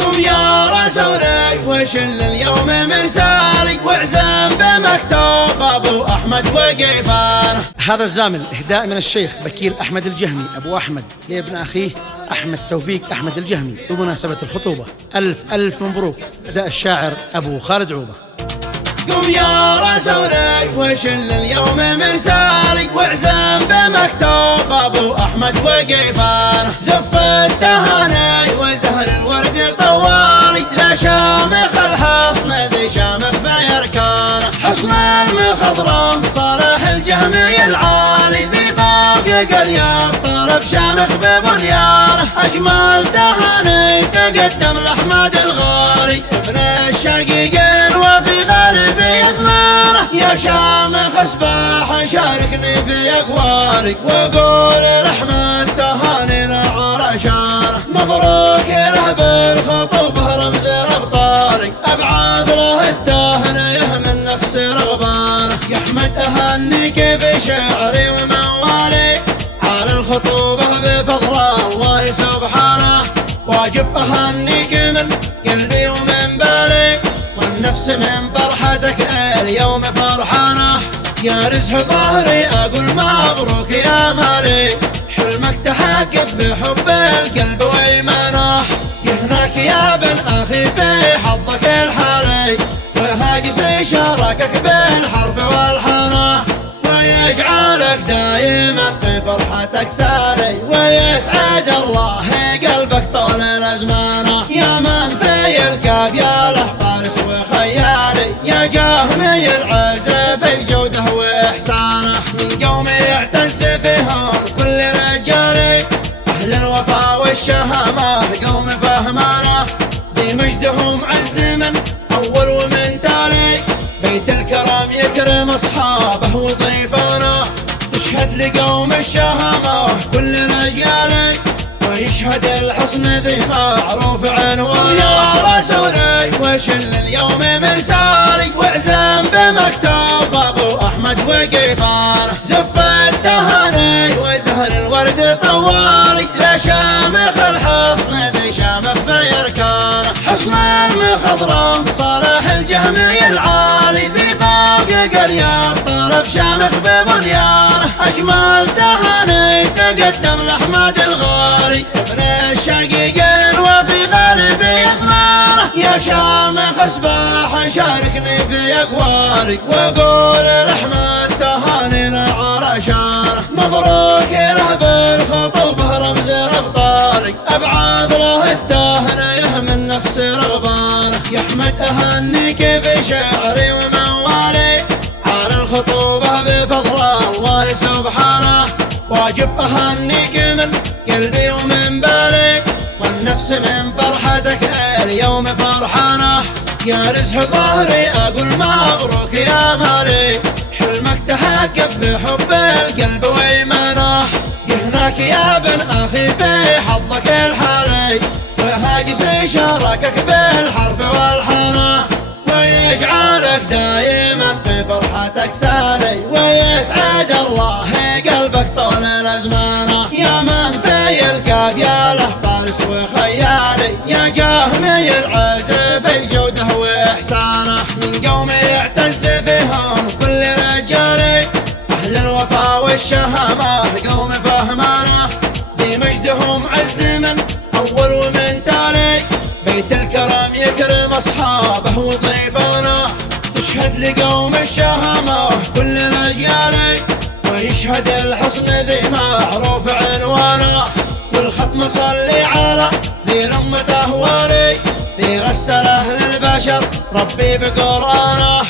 قم يا رسولي وشل اليوم مرسالي واعزم بمكتوب ابو احمد وقيفانه. هذا الزامل اهداء من الشيخ بكير احمد الجهمي ابو احمد لابن اخيه احمد توفيق احمد الجهمي بمناسبة الخطوبة. الف الف مبروك. اداء الشاعر ابو خالد عوضة. قم يا رسولي وشل اليوم مرسالي واعزم بمكتوب ابو احمد وقيفانه. زف التهاني وزهر الورد طوالي لا شامخ الحصن ذي شامخ في اركانه. حصن المخضرم صالح الجهمي العالي ذي فوق قرية طلب شامخ ببنيانه. اجمل تهاني تقدم لاحمد الغالي ابن الشقيق وفي غالي في اثمانه. يا شامخ اسباح شاركني في اقوالي وقول رحمة تهاني علشانه. مبروك له بالخطوبة رمز ابطالي ابعث له التهنئة من نفس رغبانه. يا احمد اهنيك في شعري وموالي على الخطوبة بفضل الله سبحانه. واجب اهنيك من قلبي ومن بالي والنفس من فرحتك اليوم فرحانه. يا رزح ظهري اقول مبروك يا مالي حلمك تحقق بحب القلب وايمانه. يهناك يا ابن اخي في حظك الحالي وهاجس شاركك بالحرف والحانه. ويجعلك دائما في فرحتك سالي ويسعد الله قلبك طول الازمانه. يا من في الكاف يا له فارس وخيالي يا جاهمي العز في جوده واحسانه. من قوم يعتز فيهم كل رجالي اهل الوفا والشهامه قوم فهمانه. ذي مجدهم عز من اول ومن تالي بيت الكرم يكرم اصحابه وضيفانه. تشهد لقوم الشهامه كل رجالي ويشهد الحصن ذي معروف عنوانه. يا رسولي وشل اليوم مرسالي واعزم بمكتوب ابو احمد وقيفانه. زف التهاني وزهر الورد طوالي لا شامخ الحصن ذي شامخ في اركانه. حصن المخضرم صالح الجهمي العالي ذي فوق قرية طلب شامخ ببنيانه. اجمل تهاني تقدم لاحمد الغالي ابن الشقيق وفي غالي في اثمانه. يا شامخ اسباح شاركني في اقوالي وقول رحمة تهاني علشانه. مبروك له بالخطوبة رمز ابطالي ابعث له التهنئة من نفس رغبانه. يا احمد اهنيك في شعري وموالي على الخطوبة بفضل الله سبحانه. واجب اهنيك من قلبي ومن بالي والنفس من فرحتك اليوم فرحانه. يا رزح ظهري اقول مبروك يا مالي حلمك تحقق بحب القلب وايمانه. يهناك يا ابن اخي في حظك الحالي وهاجس شاركك بالحرف والحانه. ويجعلك دائما في فرحتك سالي ويسعد الله قلبك طول الازمانه. يا من في الكاف يا له فارس وخيالي يا جاهمي العز في جوده واحسانه. من قوم يعتز فيهم كل رجالي اهل الوفا والشهامه قوم فهمانه. ذي مجدهم عز من اول ومن تالي بيت الكرم يكرم اصحابه وضيفانه. تشهد لقوم الشهامه كل رجالي ويشهد الحصن ذي معروف عنوانه. والختم صلي على ذي رمة اهوالي ذي غسله للبشر ربي بقرانه.